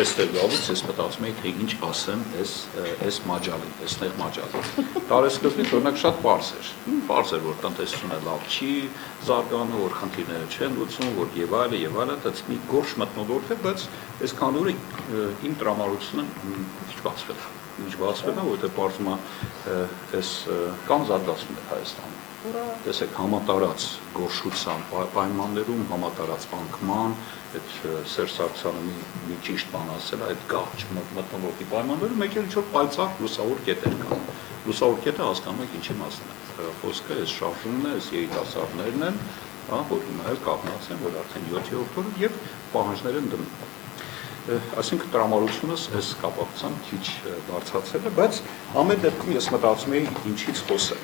Այստեղ գալուց ես մտածում եի, թե ինչ ասեմ այս մաջալին, այս նեղ մաջալին։ Տարեսկզբից օրինակ շատ պարզ էր, որ տնտեսությունը լավ չի զարգանում, որ խնդիրները չեն լուծում, որ եւ այլը, դա մի գորշ մթնոլորտ է, բայց այսքան դուրը իմ տրամարությունը ինչ բացվել է, որովհետեւ պարզվում է այս կամ զարգացում է Հայաստանում։ Տեսեք, համատարած գորշության պայմաններում, համատարած անկման, այդ Սերժ Սարգսյանը մի ճիշտ բան ասել, այդ գաղջ մթնոլորտի պայմաններում մեկ էլ ինչ-որ պայծառ լուսավոր կետեր կան։ Լուսավոր կետը հասկանում եք ինչի մասն է։ Խոսքը այս շարժումն է, այս երիտասարդներն են, որ հիմա էլ կանգնած են, որ արդեն 7-րդ օրը եւ պահանջներ են դնում։ Այսինքն տրամարությունս այս կապակցությամբ քիչ բարձրացել է, բայց ամեն դեպքում ես մտածում էի ինչից խոսել։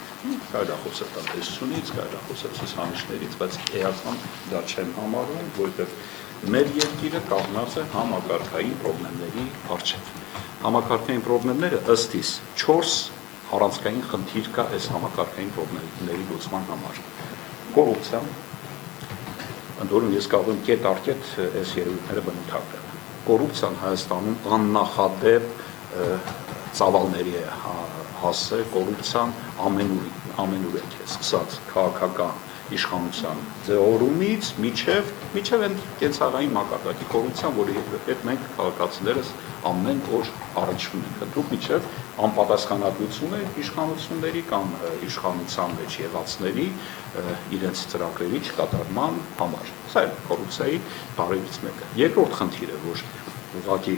Կարելի է խոսել տնտեսությունից, կարելի է խոսել ցուցանիշներից, բայց էական դա չեմ համարում, որովհետև մեր երկիրը կանգնած է համակարգային խնդիրների առջև։ Համակարգային խնդիրները ըստ իս 4 առանցքային խնդիր կա այս համակարգային խնդիրների լուծման համար։ Կոռուպցիա, ընդորում ես կարող եմ կետ առ կետ այս երևույթները բնութագրել։ Կոռուպցիան Հայաստանում աննախադեպ ծավալների է հասել, կոռուպցիան ամենուր է սկսած քաղաքական իշխանության ձևավորումից մինչև այն կենցաղային մակարդակի կոռուպցիան, որի հետ մենք քաղաքացիներս ամեն օր առնչվում ենք, դուք մինչև անպատասխանատվությունը իշխանությունների կամ իշխանության մեջ եղածների իրենց ծրագրերի չկատարման համար։ Սա է կոռուպցիայի տարրերից մեկը։ Երկրորդ խնդիրը, որ ուղղակի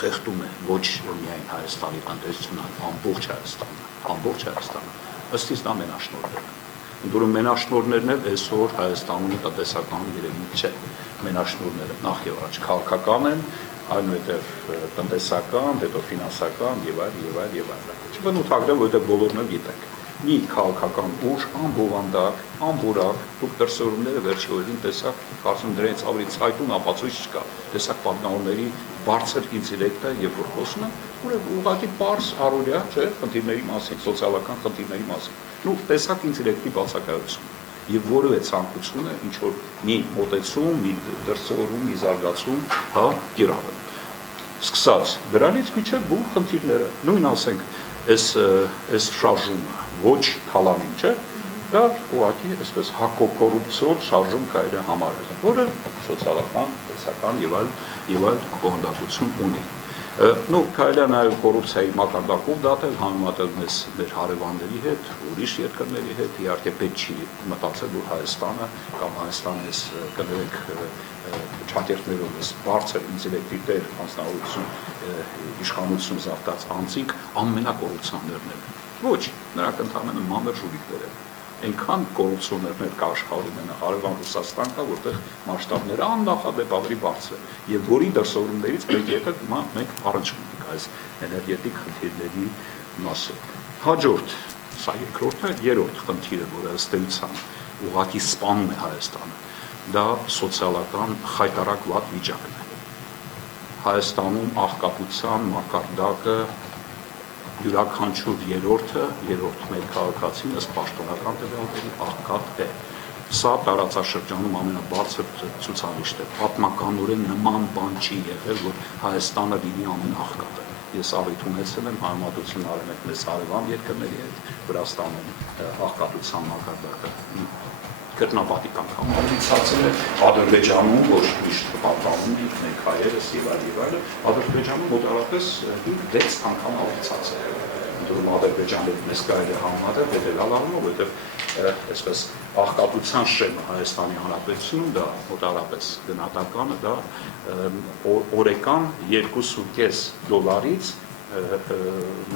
խեղդում է ոչ միայն Հայաստանի տնտեսությունը, ամբողջ Հայաստանը, ըստ իս դա մենաշնորհներն են։ Ընդորում մենաշնորհներն էլ այսօր Հայաստանում տնտեսական երևույթ չէ։ Մենաշնորհները նախ եւ առաջ քաղաքական են, այնուհետև տնտեսական, հետո ֆինանսական եւ այլ։ Չբնութագրեմ, որովհետեւ բոլորն էլ գիտենք։ Մի քաղաքական ուժ, անբովանդակ, անորակ, դուք դրսևորումները վերջի օրերին տեսակ, կարծում դրանից ավելի ցայտուն ապացույց չկա։ Տեսակ պատգամավորների բարձր ինտելեկտը, երբ որ խոսում են, ուղղակի պարզ առօրյա, չէ, խնդիրների մասին, սոցիալական խնդիրների մասին։ Տեսակ ինտելեկտի բացակայություն եւ որևէ ցանկությունը ինչ որ մի մոտեցում, մի դրսևորում, մի զարգացում, կիրառել։ Սկսած դրանից միջև բուն խնդիրները, նույն ասենք, այս շարժումը ոչ թալանին, չէ, դա ուղղակի այսպես հակոկոռուպցիոն շարժում կարելի է համարել, որը սոցիալական, տեսական եւ այլ բովանդակություն ունի։ Կարելի է նաև կոռուպցիայի մակարդակով դատել, համեմատել մեր հարևանների հետ, ուրիշ երկրների հետ, իհարկե պետք չի մտածել, որ Հայաստանը կամ Հայաստանը այս կներեք ճակերտներով այս բարձր ինտելեկտի տեր մասնավորություն իշխանություն զավթած անձինք ամենակոռուպցիոներն են։ Ոչ, նրանք ընդհանրապես մանր ժուլիկներ են։ Այնքան կոռուպցիոներներ կա աշխարհում են հարևան Ռուսաստան կա, որտեղ մասշտաբները աննախադեպ ավելի բարձր են, եւ որի դրսևորումներից մեկը հիմա մենք առնչվում ենք այս էներգետիկ խնդիրների մասով։ Հաջորդ, սա երկրորդը, երրորդ խնդիրը, որը ըստ էության ուղղակի սպանում է Հայաստանը, դա սոցիալական խայտառակ վատ վիճակն է։ Հայաստանում աղքատության մակարդակը յուրաքանչյուր երրորդ մեր քաղաքացին ըստ պաշտոնական տվյալների աղքատ է։ Սա տարածաշրջանում ամենաբարձր ցուցանիշն է։ Պատմականորեն նման բան չի եղել, որ Հայաստանը լինի ամենաղքատը։ Ես առիթ ունեցել եմ համեմատություն արել ենք մեզ հարևան երկրների հետ, Վրաստանում աղքատության մակարդակը կրկնապատիկ անգամ ցածր է, Ադրբեջանում, որ միշտ պատմում ենք մենք հայերս եւ այլն, Ադրբեջանում մոտավորապես 5-6 անգամ ավելի ցածր է։ Դուրս Ադրբեջանը մեզ կարելի է համեմատել հետեւյալ առումով, որովհետեւ այսպես աղքատության շեմը Հայաստանի Հանրապետությունում դա մոտավորապես գնահատականը դա օրեկան 2.5 դոլարից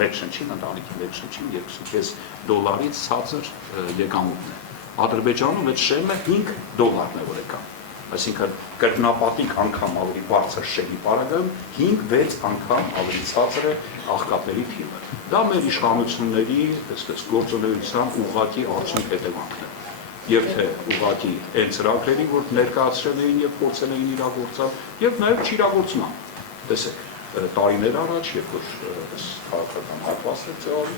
մեկ շնչին, ընտանիքի մեկ շնչին 2.5 դոլարից ցածր եկամուտն է։ Ադրբեջանում այդ շեմը 5 դոլարն է օրեկան։ Այսինքն կրկնապատիկ անգամ ավելի բարձր շեմի պարագայում 5-6 անգամ ավելի ցածր է աղքատների թիվը։ Դա մեր իշխանությունների այսպես գործունեության ուղղակի արդյունք հետևանքն է։ Եվ թե ուղղակի այն ծրագրերի, որ ներկայացրել էին եւ փորձել էին իրագործել, եւ նաեւ չիրագործման։ Տեսեք, տարիներ առաջ, երբ որ այս քաղաքական հատվածներ ծավալի,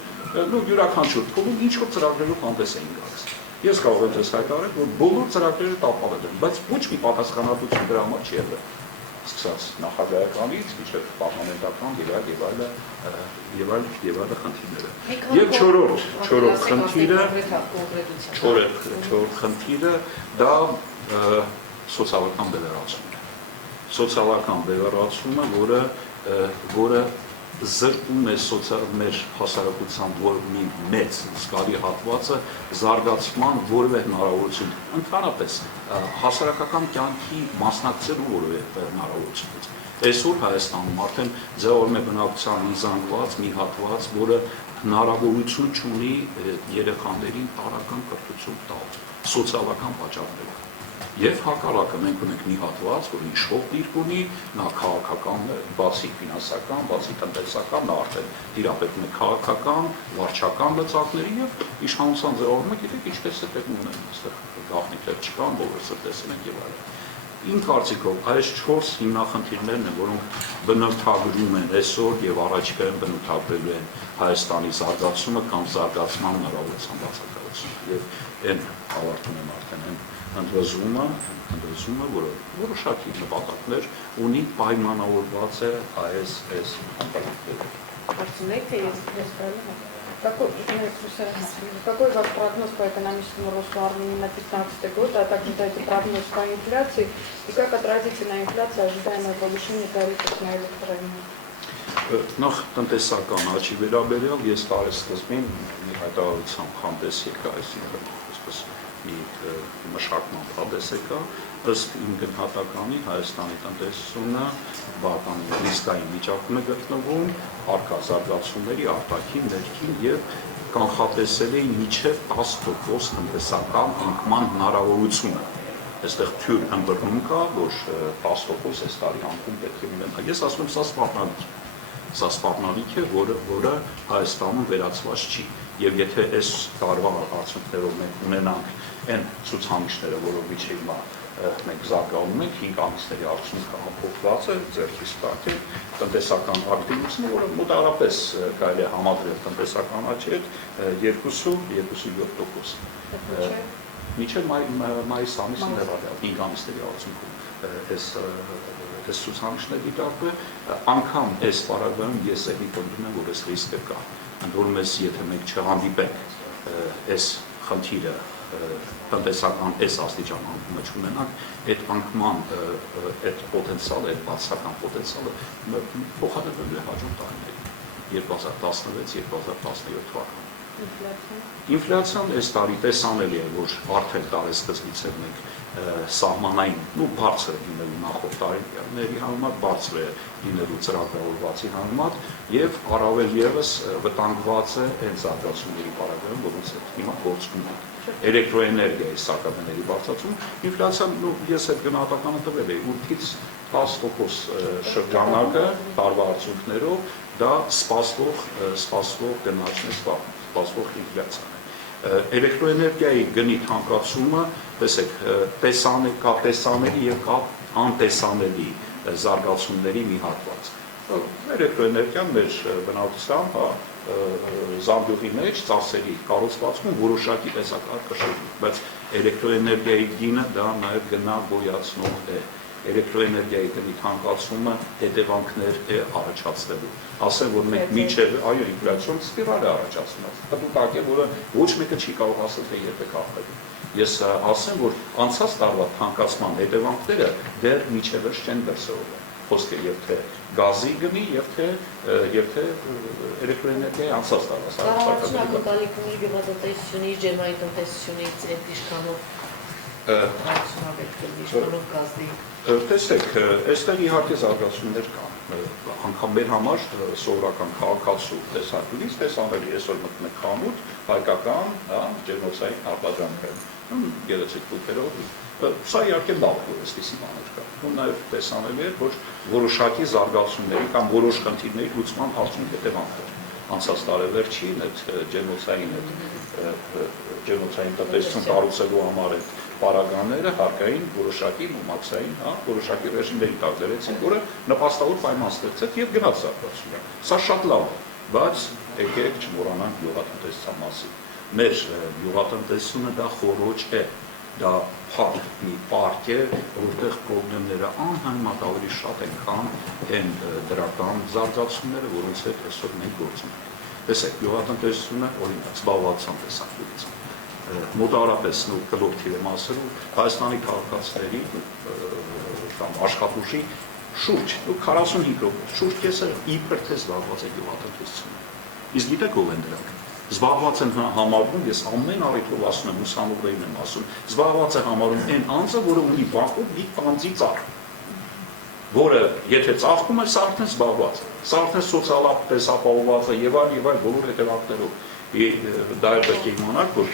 յուրաքանչյուր փուլում ինչ որ ծրագրերով հանդես էին գալիս։ Ես կարող եմ ձեզ հայտարարել, որ բոլոր ծրագրերը տապալել են, բայց ոչ մի պատասխանատվություն դրա համար չի եղել։ Սկսած նախագահականից, մինչև պարլամենտական եւ այլ խնդիրները։ Եվ չորրորդ խնդիրը դա սոցիալական բևեռացումն է։ Սոցիալական բևեռացումը, որը զրկում է մեր հասարակության մի մեծ զգալի հատվածը զարգացման որևէ հնարավորություն, ընդհանրապես հասարակական կյանքի մասնակցելու որևէ հնարավորություն։ Այսօր Հայաստանում արդեն ձևավորվում է բնակչության մի զանգված, մի հատված, որը հնարավորություն չունի երեխաներին տարրական կրթություն տալ, սոցիալական պատճառներով։ Եվ հակառակը մենք ունենք մի հատված, որ իշխող դիրք ունի, նա քաղաքական, բացի ֆինանսական, բացի տնտեսական, նա արդեն տիրապետում է քաղաքական, վարչական լծակների եւ իշխանության ձևավորումը, գիտեք, ինչպես է տեղում ունեն, այստեղ գաղտնիքներ չկան, բոլորը տեսնում ենք եւ այլն։ Իմ կարծիքով այս 4 հիմնախնդիրներն են, որոնք բնութագրում են այսօր եւ առաջիկայում բնութագրելու են Հայաստանի զարգացումը կամ զարգացման հնարավորության բացակայությունը։ Եվ այն ավարտում եմ արդեն ընդվզումը, որը որոշակի նպատակներ ունի, պայմանավորված է այս համակարգերով։ Կարծում թե ես правильно? Какой ваш прогноз по экономическому росту Армении на 2015 год, а также дайте прогноз по инфляции и как отразится на инфляции ожидаемое повышение тарифов на электроэнергию? Նախ տնտեսական աճի վերաբերյալ ես տարեսկզբին մի հայտարարությամբ հանդես եկա, այսինքն մի մշակման հանդես եկա, ըստ իմ գնահատականի Հայաստանի տնտեսությունը բավական ռիսկային վիճակում է գտնվում, առկա զարգացումների արտաքին, ներքին եւ կանխատեսել էին մինչեւ 10% տնտեսական անկման հնարավորությունը։ Այստեղ թյուր ըմբռնում կա, որ 10% այս տարի անկում պետք է ունենա։ Ես ասում եմ, սա սպառնալիք է, որը Հայաստանում վերացված չի։ Եվ եթե այս տարվա արդյունքներով մենք ունենանք այն ցուցանիշները, որով միջև հիմա մենք զարգանում ենք, 5 ամիսների արդյունքը ամփոփված է, ձեռքից տակ է, տնտեսական ակտիվությունը, որը մոտավորապես կարելի է համադրել տնտեսական աճի հետ 2.7%։ Մինչև մայիս ամիսին ներառյալ 5 ամիսների արդյունքում այս ցուցանիշները դիտարկվել, անգամ այս պարագայում ես էլի պնդում եմ, որ այս ռիսկը կա։ Ընդ որում ես, եթե մենք չհանդիպենք այս խնդիրը տնտեսական այս աստիճան անկումը չունենանք, այդ անկման այդ պոտենցիալը, այդ բացական պոտենցիալը փոխադրվելու է հաջորդ տարիներին 2016-2017 թվականին։ Ինֆլյացիան այս տարի տեսանելի է, որ արդեն տարեսկզբից է մենք սահմանային բարձր լինելու նախորդ տարիների համեմատ, բարձր է լինելու ծրագրավորվածի համեմատ եւ առավել եւս վտանգված է այն զարգացումների պարագայում, որոնց հիմա գործում է էլեկտրոէներգիայի սակավների բարձրացում, ինֆլյացիան, ես այդ գնահատականը տվել էի 8-ից 10% շրջանակը տարվա արդյունքներով դա սպասվող գնացքն է, սպասվող ինֆլյացիան է։ Էլեկտրոէներգիայի գնի թանկացումը, տեսեք, տեսանելի եւ կա անտեսանելի զարգացումների մի հատված։ Էլեկտրոէներգիան մեր բնակչությամբ, զամբյուղի մեջ ծախսերի կառուցվածքում որոշակի տեսակարգ, բայց էլեկտրոէներգիայի գինը դա նաեւ գնա գոյացնող է։ Էլեկտրոէներգիայի գնի թանկացումը հետևանքներ է առաջացնելու։ Ասեմ, որ մենք մինչև ինֆլյացիոն սպիրալ է առաջացնում։ Պատուտակ է, որը ոչ մեկը չի կարող ասել, թե երբ է կախվելու։ Ես ասեմ, որ անցած տարվա թանկացման հետևանքները դեռ միջևերջ չեն դրսևորվել։ Խոսքը եւ թե գազի գնի եւ թե էլեկտրոէներգիայի անցած տարվա սարքավորումների գալիքների գյուղատնտեսությունից, ջերմային տնտեսությունից այդ իշխանով գազի։ Տեսեք, այստեղ իհարկե զարգացումներ կան, անգամ մեր համար սովորական քաղաքացու տեսանկյունից տեսանելի է, այսօր մտնում եք խանութ, հայկական, ջերմոցային արտադրանք են, գեղեցիկ տուփերով, սա իհարկե լավ է, որ այսպիսի բաներ կա, ու նաև տեսանելի է, որ որոշակի զարգացումների կամ որոշ խնդիրների լուծման արդյունք հետևանքներ անցած տարեվերջին այդ ջերմոցային տնտեսություն կառուցելու համար այդ պարագաները հարկային որոշակի մաքսային, որոշակի ռեժիմների տակ դրեցին, որը նպաստավոր պայման ստեղծեց եւ գնաց զարգացումը։ Սա շատ լավ է, բայց եկեք չմոռանանք գյուղատնտեսության մասին։ մեր գյուղատնտեսությունը դա խորոջ է, դա փակ մի պարկ է, որտեղ խնդիրները անհամեմատ ավելի շատ են, քան այն դրական զարգացումները, որոնց հետ այսօր մենք գործում ենք։ Տեսեք, գյուղատնտեսությունը օրինակ զբաղվածության տեսանկյունից մոտավորապես կլոր թիվեմ ասելու Հայաստանի քաղաքացիների կամ աշխատուժի շուրջ 45% շուրջ կեսը իբր թե զբաղված է գյուղատնտեսությունը։ Իսկ գիտեք ով են դրանք։ Զբաղված են համարվում, ես ամեն առիթով ասում եմ, ուսանողներին եմ ասում, զբաղված է համարում այն անձը, որը ունի բանկով մի պանձի ծառ, որը եթե ծախքում է, սա արդեն զբաղված է, սա արդեն սոցիալապես ապահովված է եւ այլ բոլոր հետևանքներով։ Դա է պետք է իմանալ, որ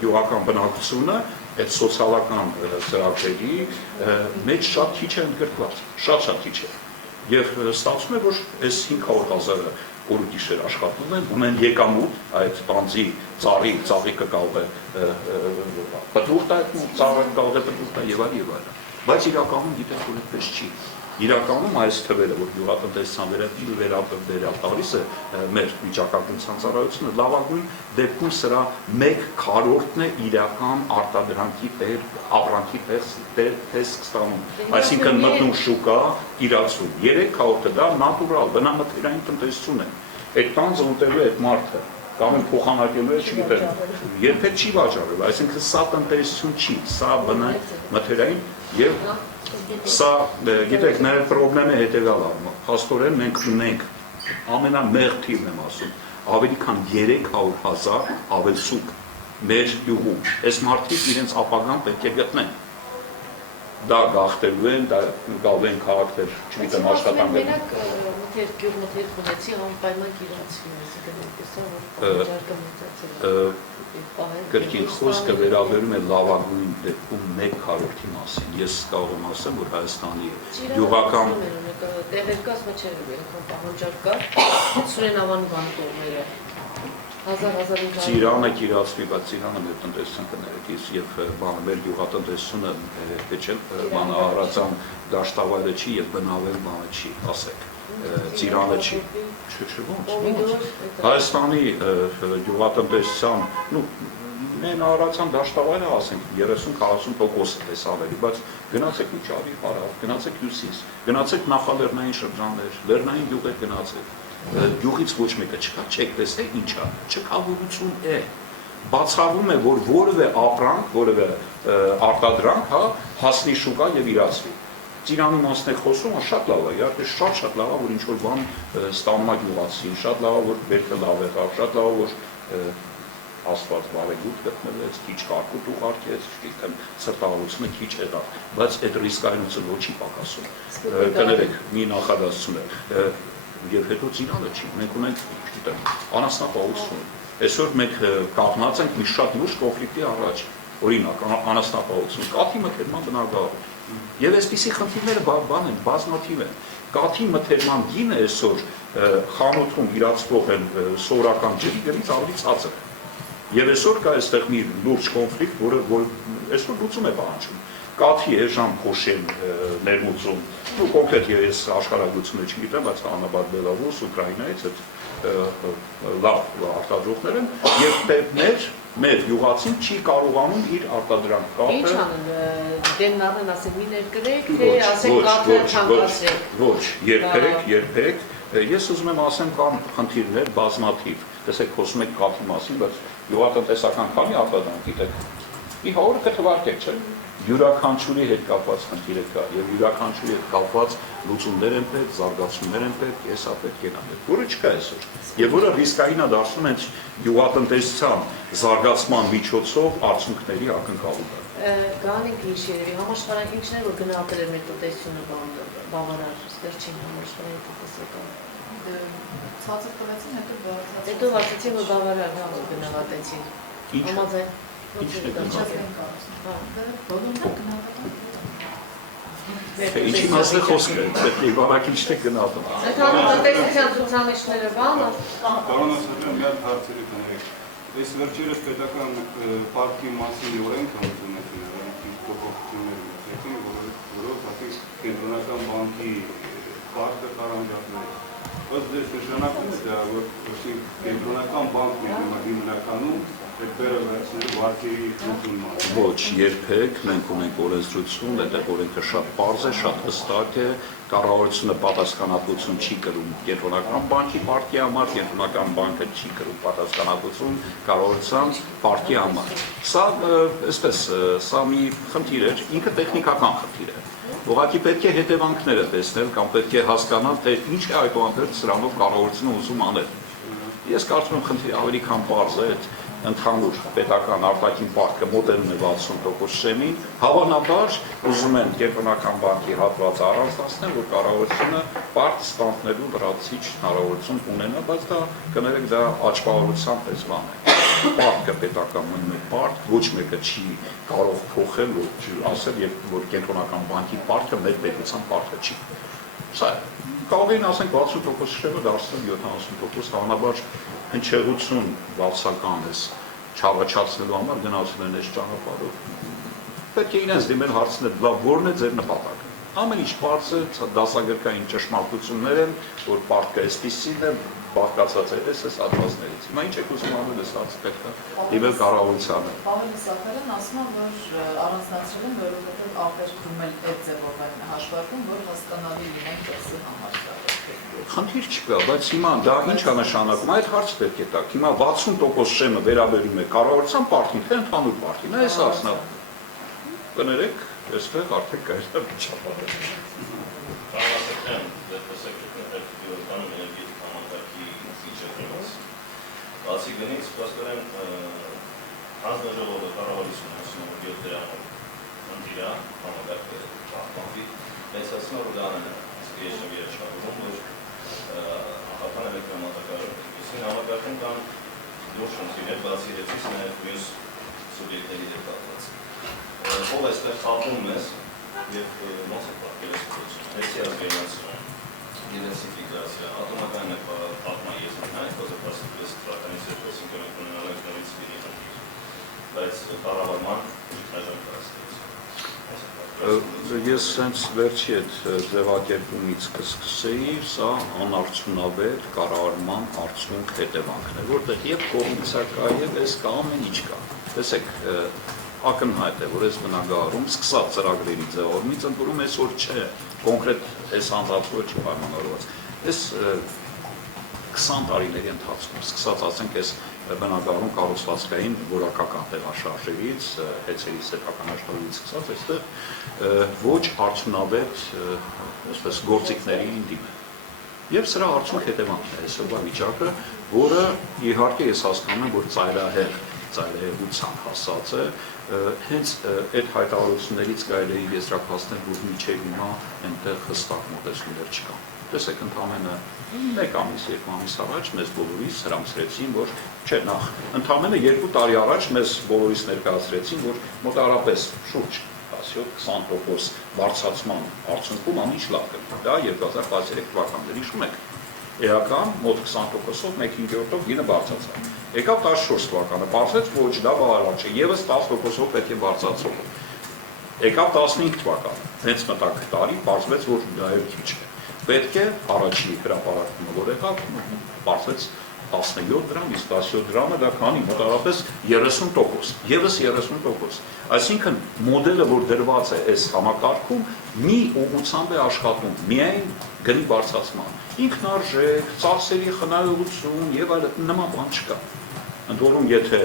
գյուղական բնակչությունը այդ սոցիալական ծրագրերի մեջ շատ քիչ է ընդգրկված, շատ քիչ է։ Եվ ստացվում է, որ այս 500,000-ը օր ու գիշեր աշխատում են, ունեն եկամուտ, այդ տանձի ծաղիկը կարող է պտուղ տա, ծառը կարող է պտուղ տա եւ այլն։ Բայց իրականում գիտեք, որ այդպես չի։ Իրականում այս թվերը, որ գյուղատնտեսության վերաբերյալ է մեր վիճակագրության ծառայությունը, լավագույն դեպքում սրա 1/4-ն է իրական արտադրանքի ապրանքի տեսք ստանում։ Այսինքն մտնում շուկա, իրացում։ 3/4-ը դա նատուրալ, բնամթերային տնտեսություն է։ Այդ տանձը ուտելու է այդ մարդը, կամ են փոխանակելու է, չգիտեմ, երբեք չի վաճառել, այսինքն սա տնտեսություն չի, սա բնամթերային եւ սա, գիտեք, նաև պրոբլեմը հետևյալ է, փաստորեն մենք ունենք ամենամեղ թիվն եմ ասում, ավելի քան 300,000 ավելցուկ մեր գյուղում, այս մարդիկ իրենց ապագան պետք է գտնեն, դա գաղթելու են, դա գալու են քաղաքներ, չգիտեմ, աշխատանքներ։ Մենակ մթեր գյուղ մթեր խմեցի անպայման կիրացվի, այսինքն այնպես է, որ ջարկամտացել է։ Կրկին խոսքը վերաբերում է լավագույն դեպքում 1/4-ի մասին։ Ես կարող եմ ասեմ, որ Հայաստանի գյուղական տեղեր կա, ասма չէ, այնքան պահանջար կա, Սուրեն Ավանովան տողները։ Ծիրանը կիրացվի, բայց Ծիրանը մեր տնտեսության կներեք, եւ մեր գյուղատնտեսությունը բանահարացան դաշտավայրը չի եւ բնավել բանը չի, ասեք, Ծիրանը չի, Հայաստանի գյուղատնտեսության, մենահարացան դաշտավայրը ասենք 30-40% է տեսավերի, բայց գնացեք միջավի հարավ, գնացեք հյուսիս, գնացեք նախալեռնային շրջաններ, լեռնային գյուղեր գնացեք, գյուղից ոչ մեկը չկա, չեք տեսեք ինչա, չկավորություն է, բացառվում է, որ որևէ ապրանք, որևէ արտադրանք հասնի շուկա եւ իրացվի։ Ծիրանի մասն է խոսում, շատ լավ է, իհարկե շատ լավ է, որ ինչ-որ բան ստանում է գյուղացին, շատ լավ է, որ բերքը լավ է, շատ լավ է, որ ասված բարեգութ գտնվեց, քիչ կարկուտ ուղարկեց, չգիտեմ, սրտահարությունը քիչ եղավ, բայց այդ ռիսկայնությունը չի պակասում։ Կներեք, մի նախադասություն է, եւ հետո Ծիրանը չի, մենք ունենք, չգիտեմ, անասնապահություն։ Այսօր մենք կապնած ենք մի շատ լուրջ կոնֆլիկտի առաջ, օրինակ, անասնապահություն, կաթի մթերման բնագավառ։ Եվ այսպիսի խնդիրները բան են, բազմաթիվ են։ Կաթի մթերման գինը այսօր խանութում իրացվող են սովորական ջրի գնից ավելի ցածր։ Եվ այսօր կա այստեղ մի լուրջ կոնֆլիկտ, որը այսօր լուծում է պահանջում։ Կաթի էժան փոշեն ներմուծում, կոնկրետ ես աշխարհագրությունը չգիտեմ, բայց անաբար Բելարուս, Ուկրաինայից այդ լավ արտադրողներ են, եւ մեր յուղացին չի կարողանում իր արտադրանք կապը։ Ինչ անեն, դեմն առնեն ասեն մի ներկրեք, թե ասեն կաթը թանկացրեք։ Ոչ, երբեք, ես ուզում եմ ասեմ կան խնդիրներ բազմաթիվ, տեսեք խոսում եք կաթի մասին, բայց յուղատնտեսական քանի արտադրանք գիտեք, ի հավորը կթվարկեք, չէ՞։ Յուրաքանչյուրի հետ կապված խնդիրը կա եւ յուրաքանչյուրի հետ կապված լուծումներ են պետք, զարգացումներ են պետք, եսա պետք են անել, որը չկա այսօր։ Եվ որը ռիսկային է դարձնում հենց յուղատնտեսության զարգացման միջոցով արդյունքների ակնկալումը։ Գանենք ինչ երևի համաշխարհային ինչն է որ գնահատել է մեր տնտեսությունը բավարար, վերջին համաշխարհային տնտեսական։ Ցածր տվեցին, հետո բացեցին որ բավարար հա որ գնահատեցին։ Համաձայն Ինչի մասն է խոսքը, պետք է բանակի չեք գնահատում։ Այդ համատնտեսության ցուցանիշները բանը։ Պարոն Ասատրյան, մի հատ հարցերի տներեք։ Այս վերջերս պետական պարտի մասին օրենքը ընդունեցին, որոնք փոփոխություններ ունեցին, որով հատի կենտրոնական բանկի պարտը տարանջատներ։ Ըստ ձեզ նշանակում է դա, որ կենտրոնական բանկն է հիմնականում այդպերը վերցնել վարկերի ընդունման։ Ոչ, երբեք մենք ունենք օրենսդրություն, այդ օրենքը շատ պարզ է, շատ հստակ է, կառավարությունը պատասխանատվություն չի կրում կենտրոնական բանկի պարտքի համար, կենտրոնական բանկը չի կրում պատասխանատվություն կառավարության պարտքի համար։ Սա այսպես, սա մի խնդիր է, ինքը տեխնիկական խնդիր է։ Ուղղակի պետք է հետևանքները տեսնել կամ պետք է հասկանալ, թե ինչ է այդուհանդերձ սրանով կառավարությունը ուզում անել։ Ես կարծում եմ խնդիրը ավելի քան պարզ է, ընդհանուր պետական արտաքին պարտքը մոտենում է 60% շեմին, հավանաբար ուզում են կենտրոնական բանկի հատվածը առանձնացնել, որ կառավարությունը պարտ ստանձնելու լրացուցիչ հնարավորություն ունենա, բայց դա կներեք դա աճպահորության պես բան է։ Պարտքը պետական մնում է պարտ, ոչ մեկը չի կարող փոխել, ասել, որ կենտրոնական բանկի պարտքը մեր պետության պարտքը չի։ Սա է։ Կարող են ասենք 60% շեմը դարձնել 70%, հավանաբար հնչեղություն վարձական ես չավաչացնելու համար գնացել են այս ճանապարհով։ Պետք է իրենց դիմել հարցնել, լավ, որն է ձեր նպատակը։ Ամեն ինչ պարզ է, դասագրքային ճշմարտություններ են, որ պարտքը այսպիսին է, բաղկացած է այս հատվածներից։ Հիմա ինչ եք ուզում անել այս հարցը պետք է դիմել կառավարությանը։ Պավելը Սաքարյանն ասում է, որ առանձնացրել են, որովհետև արտերկրում էլ այդ ձևով են հաշվարկում, որ հասկանալի լինեն դրսի համար։ Խնդիր չկա, բայց հիմա դա ինչ է նշանակում, այդ հարցը պետք է տակ։ Հիմա 60% շեմը վերաբերում է կառավարության պարտին, թե ընդհանուր պարտին, այս հարցն է։ Կներեք, այստեղ արդեն կարելի է վիճակել։ Բացի գնից, պաստորեն հանձնաժողովը կառավարությունը ասում է, որ 7 դրանով ընդիրա համակարգը ճարտանվի, մեծ ասում է, որ դա անեն է, իսկ ես եմ երջանում, որ ահապան էլեկտրամատակարարություն համակարգում կան դուր շունցիներ, բացի հետից նաև մյուս սուբյեկտների հետ կապված։ Ով այստեղ խաղում ես և ոնց է պարտքել ես փոխություն, հեցի ազգայնացում, դիվերսիֆիկացիա, ատոմական է պատման եզրին, այն խոզապարսիկպես տրականից հետ խոսինքament ունենալ եկնամից վիրի խնդիր, բայց կառավարման այժմ կարասկերություն։ Ես հենց վերջի այդ ձևակերպումից կսկսեի, սա անարդյունավետ կառավարման արդյունք հետևանքն է, որտեղ եւ կոռուպցիա կա եւ այս կա ամեն ինչ կա։ Տեսեք, ակնհայտ է, որ այս բնակարարում սկսած ծրագրերի ձևավորումից ընդորում այսօր չէ, կոնկրետ այս անձածով չի պայմանավորված։ Այս 20 տարիների ընթացքում սկսած ասենք այս բնակարարում կառուցվածքային որակական տեղաշարժերից, հեծերի սեփական աշխատանքից սկսած այստեղ ոչ արդյունավետ, այսպես գործիքների դիմել։ Եւ սրա արդյունք հետևանքն է այսօրվա վիճակը, որը իհարկե ես հասկանում եմ, որ ծայրահեղության հասած է, հենց այդ հայտարարություններից կարելի է եզրակացնել, որ մինչև հիմա այնտեղ հստակ մոտեցումներ չկան։ Տեսեք, ընդամենը 1 ամիս, 2 ամիս առաջ մեզ բոլորիս հրամցրեցին, որ չէ, նախ ընդամենը 2 տարի առաջ մեզ բոլորիս ներկայացրեցին, որ մոտավորապես շուրջ 17-20% վարձացման արդյունքում ամեն ինչ լավ կլինի։ Դա 2013 թվականին հիշում եք։ Էական մոտ 20%-ով 1/5-ով գինը բարձրացավ։ Եկավ 14 թվականը, բարձրեց, ոչ, դա բավարար չէ, եւս 10%-ով պետք է բարձրացվող։ Եկավ 15 թվականը, հենց մտակ տարի, բարձրեց, որ դա էլ քիչ է։ Պետք է առաջի հրապարակումը, որ եղավ, բարձրեց 17 դրամ, իսկ 17 դրամը դա քանի, մոտավորապես 30%, եւս 30%։ Այսինքն մոդելը, որ դրված է այս համակարգում, մի ուղղությամբ է աշխատում, միայն գնի բարձրացման։ Ինքնարժեք, ծախսերի խնայողություն եւ այլն նման բան չկա։ Ընդ որում, եթե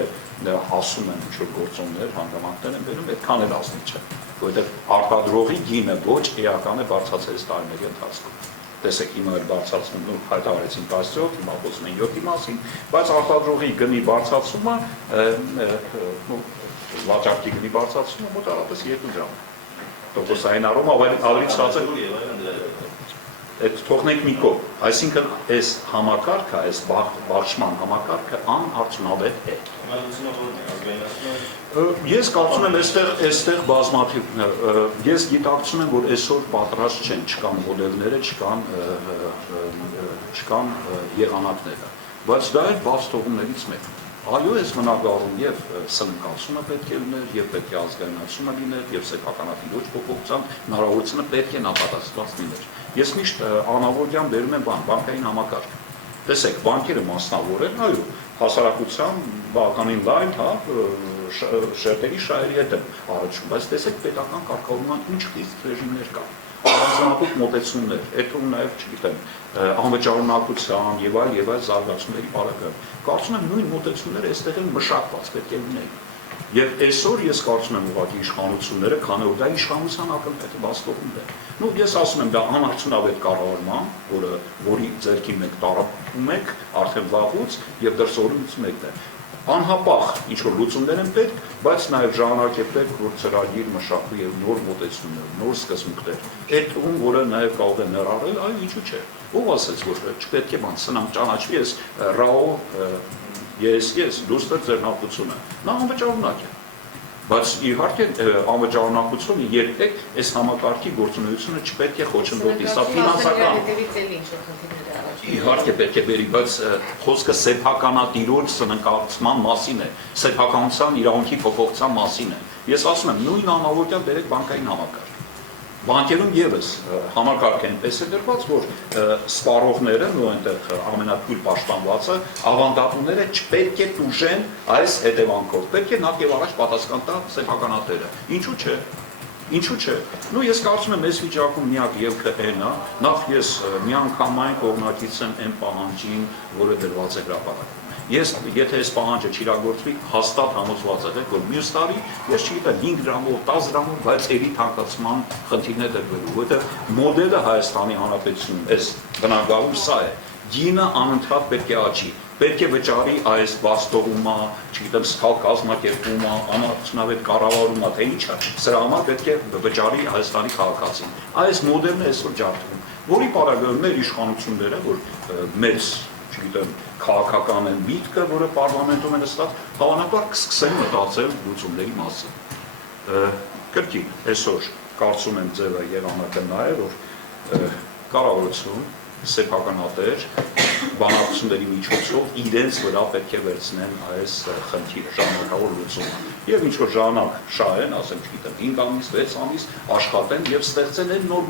ասում են ինչ-որ գործոններ, հանգամանքներ են բերում, այդքան էլ ազնիվ չէ, որովհետեւ արտադրողի գինը ոչ էական է բարձրացել այս տարիների ընթացքում։ Տեսեք, հիմա էլ բարձրացնում ու հայտարարեցին 10-ով, հիմա խոսում են 7-ի մասին, բայց արտադրողի գնի բարձրացումը, վաճառքի գնի բարձրացումը մոտավորապես 2 դրամ։ Տոկոսային առումով ավելի ցած է։ Այդ թողնենք մի կողմ, այսինքն այս համակարգը, այս բաշխման համակարգը անարդյունավետ է։ Ես կարծում եմ այստեղ բազմաթիվ, ես գիտակցում եմ, որ այսօր պատրաստ չկան մոդելները, չկան եղանակները, բայց դա է բաց թողումներից մեկը։ Այո, այս բնակարանում եւ սննդկացումը պետք է լիներ, եւ պետք է ազգայնացումը լիներ, եւ սեփականատի ոչ փոփոխության հնարավորությունը պետք է նախատեսված լիներ։ Ես միշտ անալոգիան բերում եմ բանկային համակարգ։ Տեսեք, բանկերը մասնավոր են, այո, հասարակության բավականին լայն, հա, շերտերի շահերի հետ են առաջում, բայց տեսեք պետական կարգավորման ինչ խիստ ռեժիմներ կան։ Առանձնահատուկ մոտեցումներ, այդում նաև, չգիտեմ, անվճարունակության եւ այլ զարգացումների բարակայում։ Կարծում եմ նույն մոտեցումները այստեղ են մշակված, պետք է լինեն։ Եվ այսօր ես կարծում եմ ուղղակի իշխանությունները, քանի որ դա իշխանության ակնթարթը վաստակում է։ Ну, ես ասում եմ դա անարդյունավետ կառավարման, որի ձեռքի մենք տարապում ենք արդեն վաղուց եւ դրսևորումից մեկն է։ Անհապաղ ինչ որ լուծումներ են պետք, բայց նաև ժամանակ է պետք, որ ծրագիր մշակվի եւ նոր մոտեցումներ, նոր սկզբունքներ։ Այդ ում որը նաև կարող է ներառել, այո, ինչու՞ չէ։ Ով ասաց, որ չպետք է բան սնամ ճանաչվի, ես ՌԱՕ ես դուստր ձեռնարկությունը։ Նա անվճարունակ է։ Բայց իհարկե անվճարունակությունը երբեք այս համակարգի գործունեությունը չպետք է խոչընդոտի, սա ֆինանսական։ Իհարկե պետք է բերի, բայց խոսքը սեփականատիրոջ սննկացման մասին է, սեփականության իրավունքի փոփոխության մասին է։ Ես ասում եմ, նույն անալոգիան բերեք բանկային համակարգ։ Բանկերում եւս համակարգ այնպես է դրված, որ սպառողները ու այնտեղ ամենաթույլ պաշտպանվածը, ավանդատուները չպետք է տուժեն այս հետևանքով։ Պետք է նախ եւ առաջ պատասխան տա սեփականատերը։ Ինչու՞ չէ։ Ինչու՞ չէ։ Ну ես կարծում եմ այս վիճակում միակ ելքը այն է, նախ ես միանգամայն կողմնակից եմ այն պահանջին, որը դրված է հրապարակում։ Ես եթե այս պահանջը չիրագործվի, հաստատ համոզված եղեք, որ մյուս տարի ես չգիտեմ 5 դրամով, 10 դրամով վայրերի թանկացման խնդիրներ դրվելու, որովհետև մոդելը Հայաստանի Հանրապետությունում այս բնակարանում սա է։ Գինը անընդհատ պետք է աճի, պետք է վճարի այս վաստողումը, չգիտեմ, սխալ կազմակերպումը, անարդյունավետ կառավարումը, թե ինչա, սրա համար պետք է վճարի Հայաստանի քաղաքացին։ Այս մոդելն է այսօր ջարդվում, որի պարագայում մեր իշխանությունները, որ մեծ, չգիտեմ, քաղաքական են միտքը, որը պարլամենտում է նստած, հավանաբար կսկսեն մտածել լուծումների մասին։ Կրկին, այսօր կարծում եմ ձևը եղանակը նա է, որ կառավարություն սեփականատեր բանակցությունների միջոցով իրենց վրա պետք է վերցնեն այս խնդիրը, ժամանակավոր լուծումը։ Եվ ինչ որ ժամանակ շահեն, ասեմ, չգիտեմ, 5 ամիս, 6 ամիս աշխատեն եւ ստեղծեն այն նոր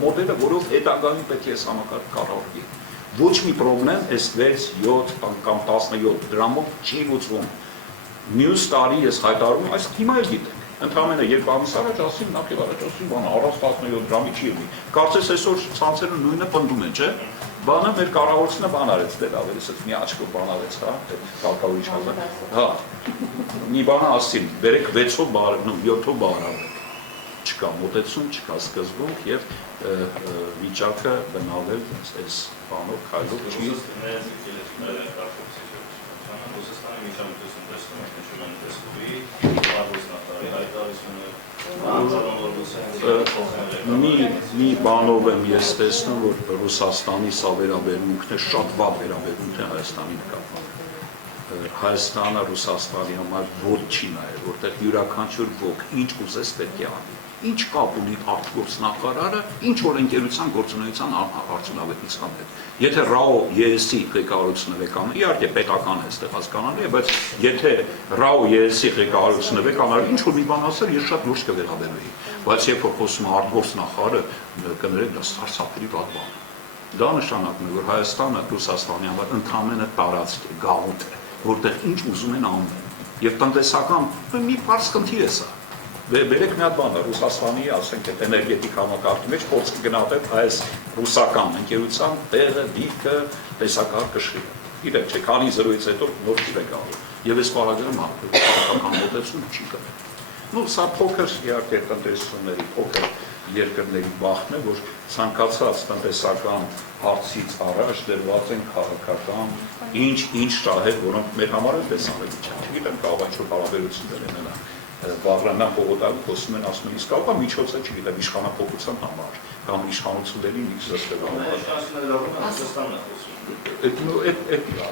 մոդելը, որով հետագայում պետք է այս համակարգը կառավարվի։ Ոչ մի պրոբլեմ այս 6, 7 կամ 17 դրամով չի լուծվում։ Մյուս տարի ես հայտարարում, այս հիմա էլ գիտեք, ընդհանրապես 2 ամիս առաջ ասին, նախ եւ առաջ ասին, բան առանց 17 դրամի չի լինի։ Կարծես այսօր ցանցերը նույնը պնդում են, չէ՞։ Բանը մեր կառավարությունը բան արեց, դե լավ էս մի աչքով բան արեց, հա, կարգավորիչ հազար։ Հա։ Մի բան ասին, բերեք 6-ով բար, 7-ով բառարեք։ Չկա մոտեցում, չկա սկզբունք եւ վիճակը բնավել այս բանով քայլով չի։ Մի բանով եմ ես տեսնում, որ Ռուսաստանի սա վերաբերմունքն է, շատ վատ վերաբերմունքն է Հայաստանի նկատմամբ։ Հայաստանը Ռուսաստանի համար ոտ չի նայել, որտեղ յուրաքանչյուր ոք ինչ ուզես պետք է անի։ Ինչ կապ ունի արտգործնախարարը, ինչ որ ընկերության գործունեության արդյունավետության հետ։ Եթե ՌԱՕ ԵՍ-ի ղեկավարությունը վեկանա, իհարկե պետական է այստեղ հասկանալի է, բայց եթե ՌԱՕ ԵՍ-ի ղեկավարությունը վեկանա, ինչ որ մի բան ասել, ես շատ լուրջ կվերաբերվեի։ Բայց երբ որ խոսում է արտգործնախարարը, կներեք դա սարսափելի վատ բան է։ Դա նշանակում է, որ Հայաստանը Ռուսաստանի համար ընդհանրապես տարածք է, գաղութ է, որտեղ ինչ ուզում են անում են։ Եվ տնտեսական մի բարձ խնդիր է սա։ Բերեք մի հատ բան, Ռուսաստանի, ասենք, այդ էներգետիկ համակարգի մեջ փորձ կգնահատել այս ռուսական ընկերության տեղը, դիրքը, տեսակարգը շիռը։ Գիտեք, չէ, քանի զրոյից հետո նոր քիվ է գալու։ Եվ այս պարագայում քաղաքական մոտեցում չի կրել։ Ну, սա փոքր իհարկե տնտեսությունների, փոքր երկրների բախտն է, որ ցանկացած տնտեսական հարցից առաջ դրված են քաղաքական ինչ շահեր, որոնք մեր համար էլ տեսանելի չեն։ Չգիտեմ, կարող է ինչ-որ հարաբերություններ ունենան։ Բաղրամյան պողոտայում խոսում են, ասում են, իսկ ապա միջոց է, չգիտեմ, իշխանափոխության համար, կամ իշխանությունների մի զսպելու համար։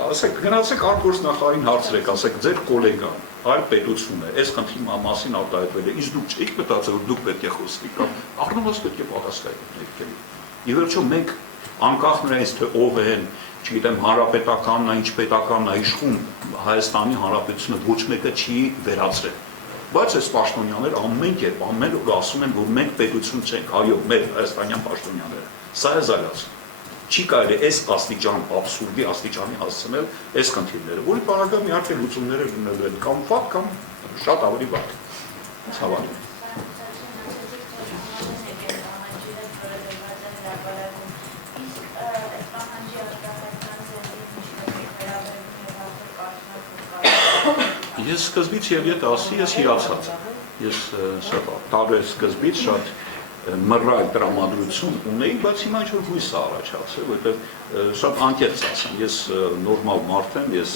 Ասեք, գնացեք արտգործնախարարին հարցրեք, ասեք, ձեր կոլեգան, այլ պետություն է, այս խնդրի մասին արտահայտվել է, իսկ դուք չեք մտածել, որ դուք պետք է խոսքի կամ առնվազն պետք է պատասխանեք։ Ի վերջո մենք անկախ նրանից թե ով են, չգիտեմ, հանրապետականն է, ինչ պետականն է իշխում, Հայաստանի Հանրապետությունը ոչ մեկը չի վերացրել։ Բայց այս պաշտոնյաները ամեն կերպ, ամեն օր ասում են, որ մենք պետություն չենք, այո, մեր հայաստանյան պաշտոնյաները։ Սա է զարգացում։ Չի կարելի այս աստիճան абսուրդի աստիճանի հասցնել այս խնդիրները, որի բաղակում իհարկե լուծումները լինելու են կամ վատ, կամ շատ ավելի վատ։ Ցավալի։ Ես սկզբից եւ եթե ասի, ես հիացած եմ։ Ես տարի սկզբից շատ մռայլ տրամադրություն ունեի, բայց հիմա ինչ-որ հույս է առաջացել, որովհետեւ շատ անկեղծ ասեմ, ես նորմալ մարդ եմ, ես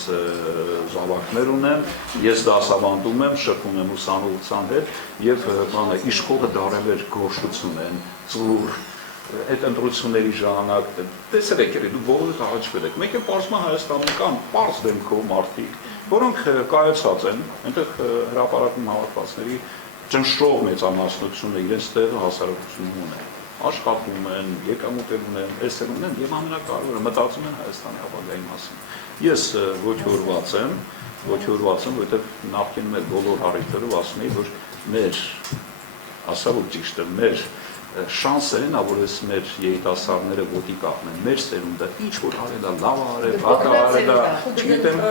զավակներ ունեմ, ես դասավանդում եմ, շփվում եմ ուսանողության հետ եւ բանը իշխողը դարել էր գորշություն են, ծուր այդ ընտրությունների ժամանակ տեսել եք, դու բոլորը հաղաչվել եք։ Մեկ է պարզվում է Հայաստանում կան պարզ դեմքով մարդիկ, որոնք կայացած են, այնտեղ հրապարակում հավաքվածների ճնշող մեծամասնությունը իրենց տեղը հասարակությունում ունեն, աշխատում են, եկամուտներ ունեն, էսեր ունեն եւ ամենակարևորը մտածում են Հայաստանի ապագայի մասին։ Ես ոգևորված եմ, որովհետեւ նախկին մեր բոլոր առիթերով ասում էի, որ մեր ասա որ ճիշտ է, մեր շանսերն ա որ ես մեր երիտասարդները ոտի կապնեն, մեր սերունդը ինչ որ արել է, լավ արել, վատ արել է, չգիտեմ,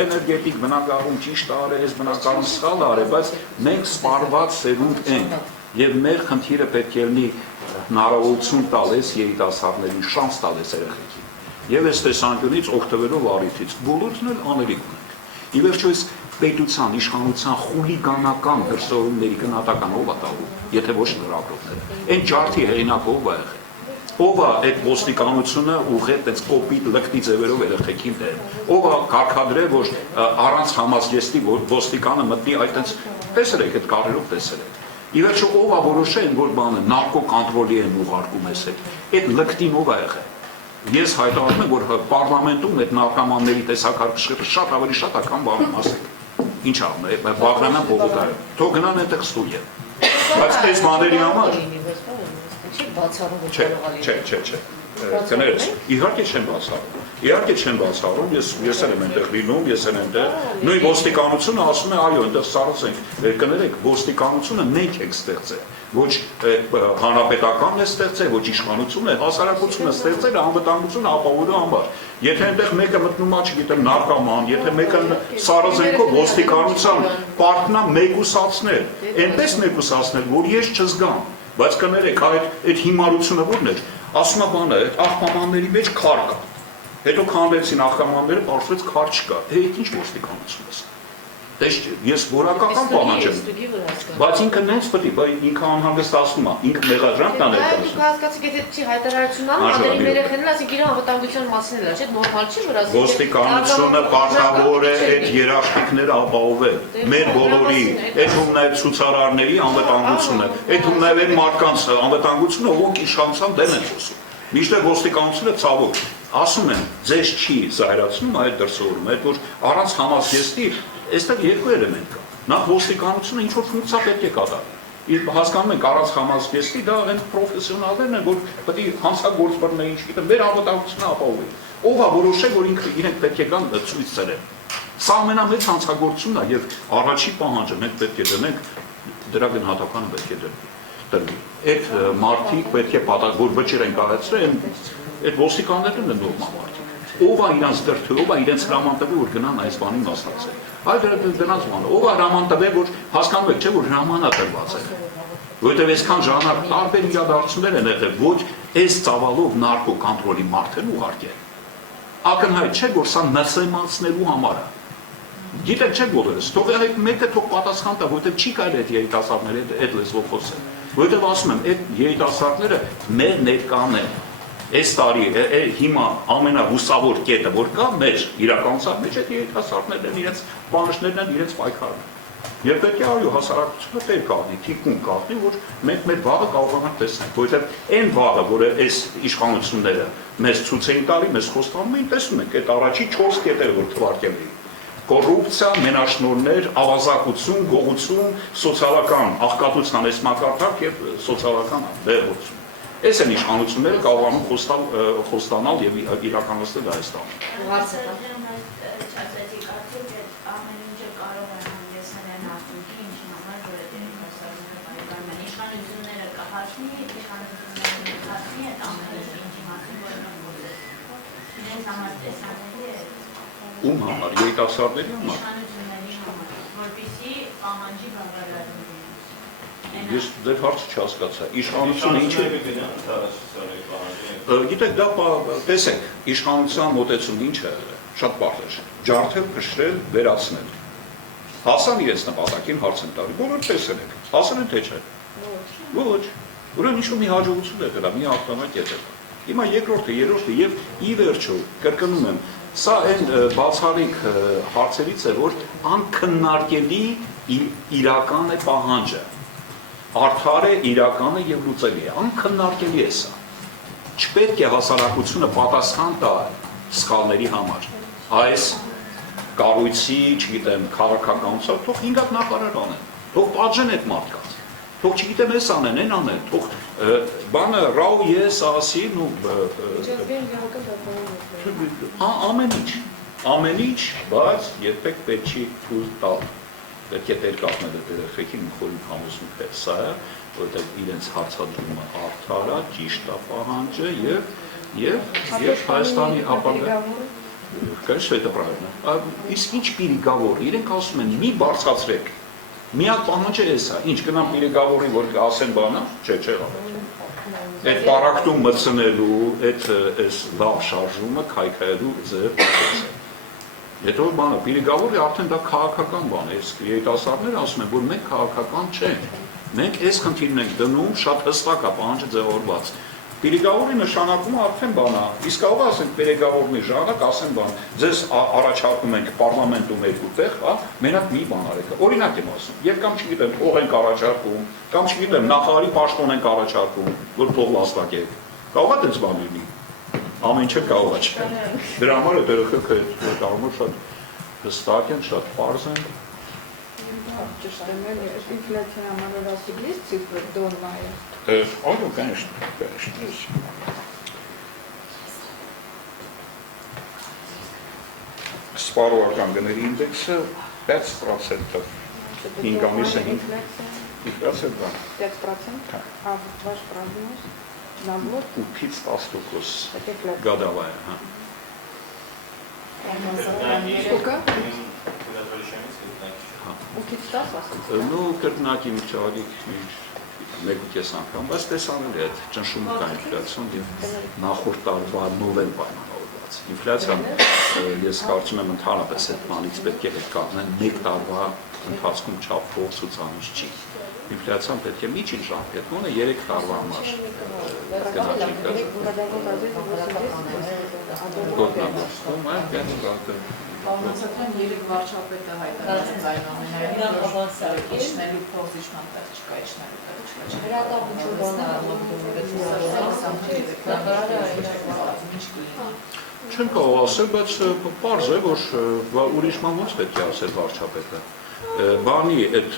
էներգետիկ բնակարում ճիշտ արել, այս բնակարում սխալ արել, բայց մենք սպառված սերունդ ենք եւ մեր խնդիրը պետք է լինի հնարավորություն տալ այս երիտասարդներին, շանս տալ այս երեխեքին։ Եվ այս տեսանկյունից օգտվելով առիթից բոլորն էլ անելիք ունենք։ Ի վերջո այս պետության, իշխանության խուլիգանական դրսևորումների գնահատական ով է տալու, եթե ոչ լրագրողները։ Այն ջարդի հեղինակը ով է եղել։ Ով է այդ ոստիկանությունը ուղղել այդպես կոպիտ լկտի ձևերով երեխեքին դեր։ Ով է կարգադրել, որ առանց համազգեստի ոստիկանը մտնի այդպես տեսել եք, այդ կարերով տեսել եք։ Ի վերջո ով է որոշել, որ բանը նարկո կոնտրոլի են ուղարկում այս այդ լկտին ով է եղել։ Ես հայտարարում եմ, որ պարլամենտում այդ նարկոմանների տեսակարգը շատ ավելի շատ է, քան բանում ասեք։ Ինչ անում է, Բաղրամյան Բողոկարը, թող գնան այնտեղ ստուդիա։ Բայց այս բաների համար Չէ, կներես, իհարկե չեմ բացառում, ես եմ այնտեղ լինում, ես եմ այնտեղ, նույն ոստիկանությունը ասում է, այո, այնտեղ սառեցենք, կներեք, ոստիկանությունը մենք ենք ստեղծել, ոչ հանրապետականն է ստեղծել, ոչ իշխանությունը, հասարակությունը ստեղծել է անվտանգությունը ապահովելու համար։ Եթե այնտեղ մեկը մտնում է, չգիտեմ, նարկոման, եթե մեկը սառեցենքով ոստիկանության պարտքնա մեկուսացնել, այնպես մեկուսացնել, որ ես չզգամ, բայց կներեք, այդ հիմարությունը որն էր, ասում է բանը, այդ աղբամանների մեջ քար կա, հետո քանդեցին աղբամանները, պարզվեց քար չկա, այդ ինչ ոստիկանություն է։ Ես որակական պահանջ եմ, բայց ինքը նենց պետք է, ինքը անհանգստացնում է, ինքը մեղադրանքն է ներկայացնում։ Դուք հասկացիք, եթե չի հայտարարություն անում, անդերի երեխեքն էլ ասիկ իր անվտանգության մասին էլ, չէ՞, նորմալ չի, որ ասիկ ոստիկանությունը պարտավոր է այդ երաշխիքները ապահովել, մեր բոլորի, այդ ում նաև ցուցարարների անվտանգությունը, այդ ում նաև այն մարդկանց անվտանգությունը, ովքեր իշխանության դեմ են խոսում։ Միշտ ոստիկանությունը ցավոք ասում են, ձեզ չի զայրացնում այդ դրսևորումը, այդ որ առանց համազգեստի այստեղ երկու էլեմենտ կա։ Նախ ոստիկանությունը ինչ որ ֆունկցիա պետք է կատարի։ Հասկանում ենք առանց համազգեստի դա այն պրոֆեսիոնալներն են, որ պետք է հանցագործ բռնեն, ինչ գիտեմ, մեր անվտանգությունը ապահովի։ Ով է որոշել, որ ինքը իրենք պետք է գան ցույց ծրեն։ Սա ամենամեծ հանցագործությունն է եւ առաջի պահանջը մենք պետք է դնենք դրա գնահատականը պետք է տրվի։ Այդ մարդիկ պետք է պատասխան վճիռ են կայացրել, այդ ոստիկաններն են նորմալ մարդիկ։ Ով է իրանց դրդը, ով է իրենց հրաման տվել, որ գնան այս բանի մասնակցել։ Այլ դրանց բանը, ով է հրաման տվել, որ հասկանում եք, չէ, որ հրամանա տրված է։ Որտեւ այսքան ժամանակ տարբեր իրադարձություններ են եղել, ոչ այս ծավալով նարկո կոնտրոլի մարդ են ուղարկել։ Ակնհայտ չէ, որ սա նսեմացնելու համար է։ Գիտեք չէ բոլորս, թող այդ մեկը թող պատասխան տա, որտեւ չի կարելի այդ երիտասարդների այդ լեզվով խոսել։ Որտեւ ասում եմ, այդ երիտասարդները մեր ներկան են։ Այս տարի հիմա ամենահուսավոր կետը որ կա մեր իրականության մեջ այդ երիտասարդներն են, իրենց պահանջներն են, իրենց պայքարը։ Եվ պետք է այո հասարակությունը տեր կազմի, թիկուն կազմի, որ մենք մեր վաղը կարողանանք տեսնել, որովհետև այն վաղը, որը այս իշխանությունները մեզ ցույց էին տալի, մեզ խոստանում էին, տեսնում ենք, այդ առաջի 4 կետերը որ թվարկել էին։ Կոռուպցիա, մենաշնորհներ, ավազակություն, գողություն, սոցիալական աղքատության այս մակարդակ եւ սոցիալական դեղություն։ Այս են իշխանությունները կարողանում խոստանալ եւ իրականացնել Հայաստանում։ Ում համար, երիտասարդների համար։ Ես դեռ հարցը չհասկացա։ Իշխանությունը ինչ է։ Գիտեք, դա տեսեք, իշխանության մոտեցումն ինչ է եղել։ Շատ բարդ է։ Ջարդել, փշրել, վերացնել։ Հասան իրենց նպատակին հարց են տալի։ Բոլորը տեսել եք։ Հասան են թե չէ։ Ոչ։ Ուրեմն ինչ-որ մի հաջողություն է դրա, մի արտոնակ է դրա։ Հիմա երկրորդը, երրորդը եւ ի վերջո կրկնում եմ, սա այն բացառիկ հարցերից է, որ անքննարկելի իրական է պահանջը։ Արդար է, իրական է եւ լուծելի է, անքննարկելի է սա։ Չպետք է հասարակությունը պատասխան տա սխալների համար։ Այս կառույցի, չգիտեմ, քաղաքականությամբ թող 5 հատ նախարար անեն, թող պատժեն այդ մարդկանց, թող չգիտեմ էս անեն, այն անեն, թող բանը ռաու ես ասին ու ամեն ինչ, բայց երբեք պետք չի թույլ տալ։ Պետք է տեր կապնել այդ երեխեքին խորին համոզմունք է սա է, որտեղ իրենց հարցադրումը արդար է, ճիշտ է պահանջը եւ Հայաստանի ապագա Конечно, это правильно. Իսկ ինչ պիրիգավորը, իրենք ասում են մի բարձրացրեք։ Միակ պահանջը էս է, ինչ գնամ պիրիգավորի, որ ասեն բանը, չէ, այդ բարակտում մտցնելու, այդ լավ շարժումը քայքայելու ձև Հետո բանը, պիրիգավորը արդեն դա քաղաքական բան է, իսկ երիտասարդները ասում են, որ մենք քաղաքական չենք, մենք այս խնդիրն ենք դնում, շատ հստակ է, պահանջը ձևավորված։ Պիրիգավորի նշանակումը արդեն բան է, իսկ կարող ասենք պիրիգավորի ժամանակ ասեն բան, ձեզ առաջարկում ենք պարլամենտում երկու տեղ, մենակ մի բան արեք, օրինակ եմ ասում, եւ կամ չգիտեմ, փող ենք առաջարկում, կամ չգիտեմ, նախարարի պաշտոն ենք առաջարկում, որ փող վաստակեք։ Կարող է դից բան լինի։ Ամեն ինչը կարող է չէ։ Դրա համար է երեխեքը կարող է շատ հստակ են, շատ պարզ են։ Ճիշտ է, ինֆլյացիան համարվող есть цифры доллара? Այո, конечно. Սպառողական գների ինդեքսը 5%-ով 5 ամիս է ինֆլյացիա 5%, а ваш прогноз на год 8-10% годовая. Сколько? Ну, կրկնակի մրճարիկ 1.5 անգամ, բայց տեսանելի է ճնշումը կա ինֆլյացիոն եւ նախորդ տարվա նովել պայմանավորված։ Ինֆլյացիան ես կարծում եմ ընդհանրապես այդ բանից պետք է հետ կապնեն 1 տարվա ընթացքում չափվող ցուցանիշ չի։ Ինֆլյացիան պետք է միջին ժամկետում է 3 տարվա համար Պարոն երեք վարչապետը հայտարարեց այն ամենայնիվ իջնելու փող իջման տեղ չկա, իջնելու տեղ չկա։ Չեմ կարող ասել, բայց պարզ է, որ ուրիշ ոնց պետք է ասել վարչապետը։ Բանի այդ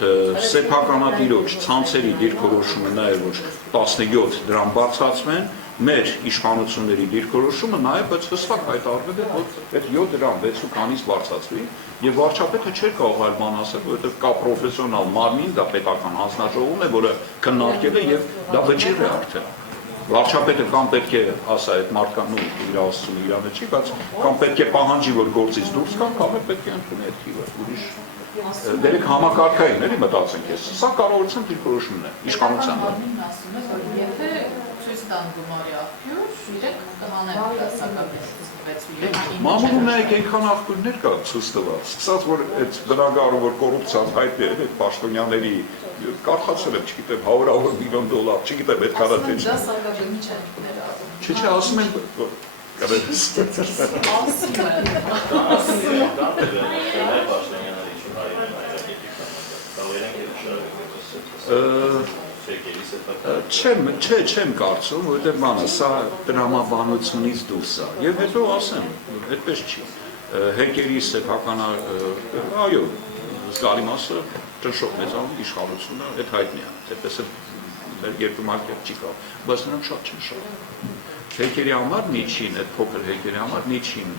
սեփականատիրոջ ցանցերի դիրքորոշումը նաև որ 17 դրամ բարձրացվեն, մեր իշխանությունների դիրքորոշումը նաև բայց հստակ հայտարարվել է, որ այդ 7 դրամ 6 քանից բարձրացվի, եւ վարչապետը չէր կարող այլ բան ասել, որովհետեւ կա պրոֆեսիոնալ մարմին, դա պետական հանձնաժողովն է, որը քննարկել է եւ դա վճիռ է արդեն։ Վարչապետը կամ պետք է ասա այդ մարդկանց իրավասությունը իր մեջ չի, բայց կամ պետք է պահանջի, որ գործից դուրս գան, կամ պետք է ընդունի այդ քիվը, ուրիշ դերեք համակարգային էլի մտածենք ես։ Սա կառավարության դիրքորոշումն է, իշխանության։ Մարմինն ասում է, որ եթե ցույց տան գումարի աղբյուր, իրենք կհանեն Մամուլում նայեք այնքան աղբյուրներ կա ցույց տված, սկսած որ այդ բնակարարը որ կոռուպցիան հայտնի է, այդ պաշտոնյաների կարծացել եմ, չգիտեմ, 100 միլիոն դոլար, չգիտեմ, այդ կարատեն։ Դա սակավենի չեն ներառում։ Չէ, ասում են Չեմ կարծում, որովհետև բանը, սա տրամաբանությունից դուրս է, եւ հետո ասեմ, այդպես չի, հեկերի սեփական, այո, զգալի մասը ճնշող մեծանում իշխանությունը, այդ հայտնի է, այդպես է մեր երկու մակետ չի կա, բայց նրանք շատ չեն շատ։ Հեկերի համար միջին, այդ փոքր հեկերի համար միջին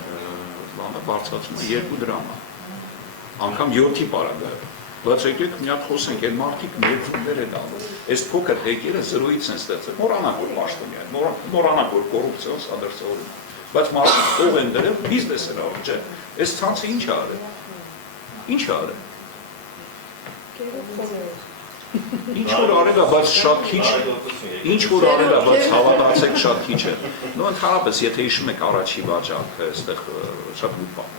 բանը բարձրացումը 2 դրամ է։ Անգամ 7-ի պարագայում։ Բայց եկեք մի հատ խոսենք, այն մարդիկ ներդրումներ են անում։ Այս փոքր հեկերը 0-ից են ստեղծել։ Մոռանանք որ պաշտոնյա են, մոռանանք որ կոռուպցիոն սադրսողություն։ Բայց մարդիկ ով են դրել բիզնես են արել, չէ։ Այս ցանցը ինչ է արել։ Ինչ է արել։ Ինչ որ արել է, բայց շատ քիչ։ Ինչ որ արել է, բայց հավատացեք շատ քիչ է։ Նո ընդհանրապես, եթե հիշում եք առաջի վաճառքը, այստեղ շատ լուրջ բան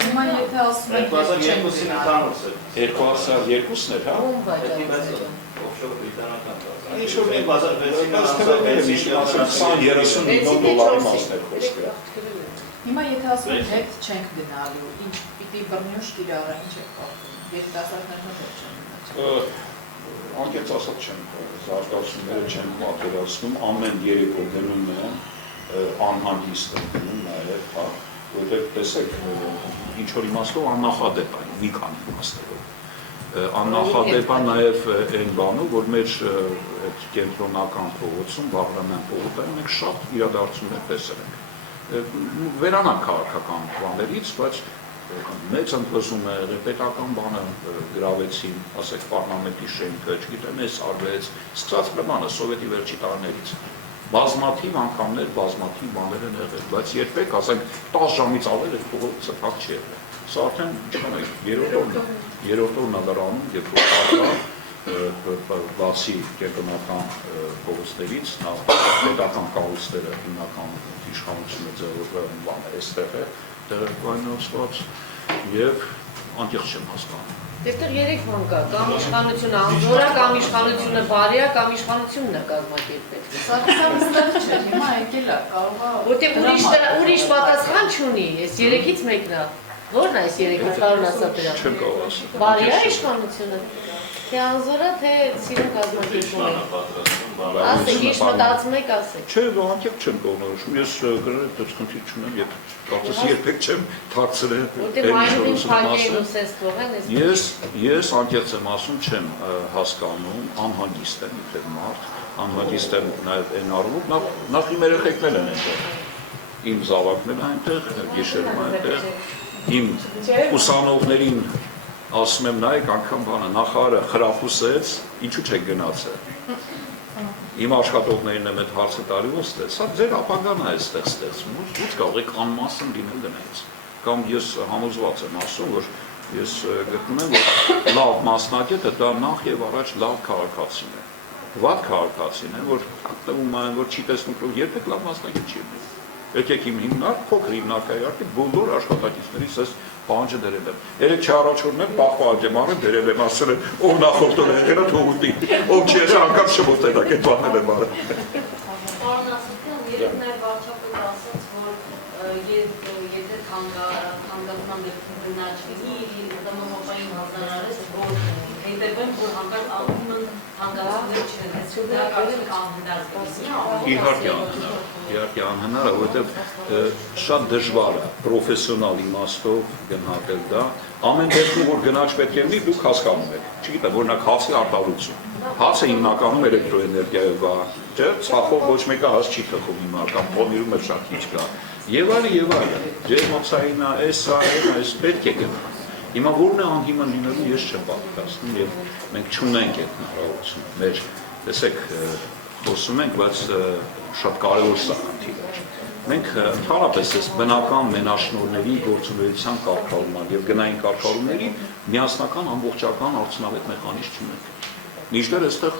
Հիմա եթե ասում եք 2002-ին ընդհանուր է։ 2002-ն էր, հա։ Ում վաճառ։ Օֆշոր բրիտանական բազար։ Ինչ որ մենք $30 Հիմա եթե ասում եք հետ չենք գնալու, ինչ պիտի բռնյուշ կիրառը, ինչ եք պատմում։ Երիտասարդներն հետ չեն գնացել։ Անկեղծ ասած չեմ, զարգացումները չեն պատերացնում, ամեն երեկո գնում են անհանգիստ են գնում նաև, հա, որտեղ տեսեք ինչ որ իմաստով աննախադեպ այն, մի քանի իմաստով։ Աննախադեպ է նաև այն բանում, որ մեր այդ կենտրոնական փողոցում, Բաղրամյան փողոցում մենք շատ իրադարձություններ տեսել ենք։ Վերանանք քաղաքական բաներից, բայց մեծ ընդվզում է, պետական բանը գրավեցին, ասեք, պարլամենտի շենքը, չգիտեմ, այս արվեց, սկսած բանը սովետի վերջի տարիներից։ Բազմաթիվ անգամներ, բազմաթիվ բաներ են եղել, բայց երբեք, ասենք, 10 ժամից ավել այդ փողոցը փակ չի եղել։ Սա արդեն, չգիտեմ, երրորդ օրն է դրանում, երբ որ բացի կենտրոնական փողոցներից, պետական կառույցները հիմնական իշխանությունը ձևավորել բաներ այստեղ է, տեղեկայնացված եւ անկեղծ չեմ հասկանում։ Դեպտեղ 3 բան կա, կամ իշխանությունը անզոր է, կամ իշխանությունը բարի է, կամ իշխանությունն է կազմակերպել։ Սա չէ, հիմա եկել է, կարող է։ Որտեղ ուրիշ պատասխան չունի, այս 3-ից մեկն է։ Ո՞րն է այս 3-ից կարող ասա դրա։ Չեմ կարող ասել։ Բարի է իշխանությունը։ Թե անզոր է, թե սիրուն կազմակերպում է։ Ասեք, ինչ մտածում եք, ասեք։ Չէ, անկեղծ չեմ կողմնորոշում, ես գրել դες խնդիր չունեմ, եւ կարծես երբեք չեմ թաքցրել Որտեղ այդին փակեն ու սես թողեն, Ես անկեղծ եմ ասում, չեմ հասկանում, անհագիստ եմ իբր մարդ, անհագիստ եմ նաեւ այն առումով, նախ իմ երեխեքներն են այնտեղ, իմ զավակներն այնտեղ, գիշերում այնտեղ, իմ ուսանողներին ասում եմ նայեք անգամ բանը, նախարարը խրախուսեց, ինչու չեք գնացել։ Իմ աշխատողներին եմ այդ հարցը տալի ոստե, սա ձեր ապագան է այստեղ ստեղծվում, ո՞ց կարող եք անմասն լինել դրանից։ Կամ ես համոզված եմ ասում, որ ես գտնում եմ, որ լավ մասնակետը դա նախ եւ առաջ լավ քաղաքացին է։ Վատ քաղաքացին է, որ ակտվում է, որ չի տեսնում, երբեք լավ մասնակետ չի լինի։ Եկեք իմ հիմնարկ, փոքր հիմնարկայարքի բոլոր աշխատակիցներից ես պահանջը դրել եմ։ Երեք չառաջորդն եմ, պահպանջ եմ արել, դրել եմ, ասել եմ, ով նախորդն է եղել, թող ուտի, ով չի եղել, անգամ շփոթել, այդ բանել եմ արել։ Պարոն Ասատրյան, երբ նաև վարչապետը ասաց, որ եթե թանգարան դեպքում գնաց լինի, դամոհապային հանձնարարես, որ հետևեն, որ հանկարծ ալում են թանգարաններ չեն, դա կարծեք անհնար Իհարկե անհնար է, որովհետև շատ դժվար է պրոֆեսիոնալ իմաստով գնահատել դա։ Ամեն դեպքում որ գնաց պետք է լինի, դուք հասկանում եք։ Չգիտեմ, օրինակ հացի արտադրություն։ Հացը հիմնականում էլեկտրոէներգիայով է, չէ՞, ցախով ոչ մեկը հաց չի թխում հիմա, կամ պոնիրում էլ շատ քիչ կա։ Եվ այլն, ջերմոցային է, այս պետք է գնա։ Հիմա որն է անհիմն լինելու, ես չեմ պատկերացնում եւ մենք չունենք այդ հնարավորությունը։ Մեր, տեսեք, խոսում ենք, բայց շատ կարևոր սա խնդիրը։ Մենք ընդհանրապես այս բնական մենաշնորհների գործունեության կարգավորման եւ գնային կարգավորումների միասնական ամբողջական արդյունավետ մեխանիզմ չունենք։ Մինչդեռ այստեղ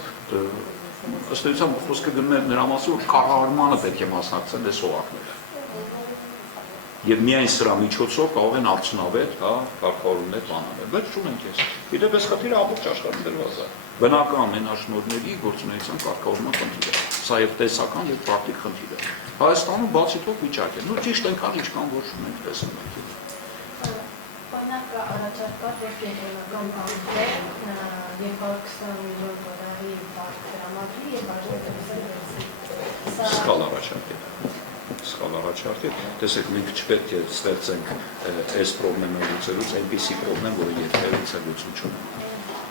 ըստ էության խոսքը գնում է նրա մասին, որ կառավարմանը պետք է մասնակցեն այս օղակները։ Եվ միայն սրա միջոցով կարող են արդյունավետ կարգավորումներ բանել, բայց չունենք ես։ Իդեպ այս խնդիրը ամբողջ աշխարհում դրված է։ Բնական մենաշնորհների գործունեության կարգավորման խնդիրը։ Սա եւ տեսական եւ պրակտիկ խնդիր է։ Հայաստանում բացի թող վիճակ է։ Նույն ճիշտ այնքան ինչքան որ ունենք տեսնում ենք։ Բանակ առաջարկած որ կենտրոնական բանկը 220 միլիոն դոլարի բանկ դրամատի եւ աշխատել Սխալ առաջարկել։ Տեսեք, մենք չպետք է ստեղծենք այս խնդրը լուծելուց այնպիսի խնդրեմ, որը երբևիցե լուծում չունենա։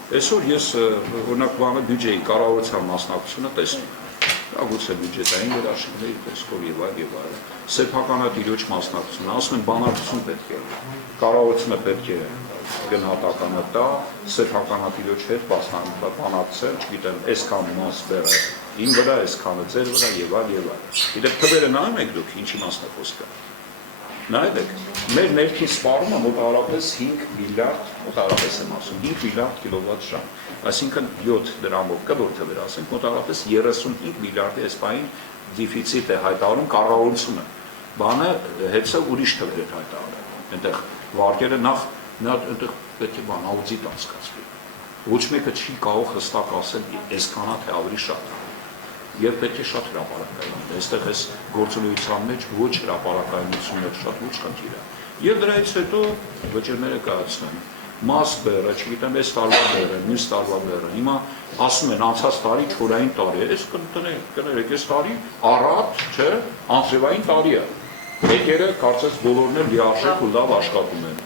Այսօր ես օրինակ բանը բյուջեի կառավարության մասնակցությունը տեսնում եմ։ Գուցե բյուջետային երաշխիքների տեսքով եւ այլ։ Սեփականատիրոջ մասնակցությունը, ասում են բանակցություն պետք է լինի։ Կառավարությունը պետք է գնահատականը տա, սեփականատիրոջ հետ բանակցել, չգիտեմ, այսքան մաս բերը իմ վրա, այսքանը ձեր վրա եւ այլ։ Գիտեք, թվերը նայում եք դուք, ինչի մասն է խոսքը։ Նայեք, մեր ներքին սպառումը մոտավորապես 5 միլիարդ, մոտավորապես եմ ասում, 5 միլիարդ կիլովատ-ժամ, այսինքն 7 դրամով կլոր թվեր ասենք, մոտավորապես 35 միլիարդի այսպային դիֆիցիտ է հայտարարում կառավարությունը, բանը հետսը ուրիշ թվեր է հայտարարում, այնտեղ վարկերը նախ այնտեղ պետք է բան աուդիտ անցկացվի, ոչ մեկը չի կարող հստակ ասել այսքան թե ավելի շատ Եվ պետք է շատ հրապարակային, այստեղ այս գործունեության մեջ ոչ հրապարակայնություններ շատ ոչ խնդիր է։ Եվ դրանից հետո վճիրները կայացնեն, մաս բերը, չգիտեմ, այս տարվա բերը, մյուս տարվա բերը, հիմա ասում են անցած տարի չորային տարի է, այս կներեք, այս տարի առատ, չէ, անձրևային տարի է։ Մեկերը կարծես բոլորն էլ լիարժեք ու լավ աշխատում են։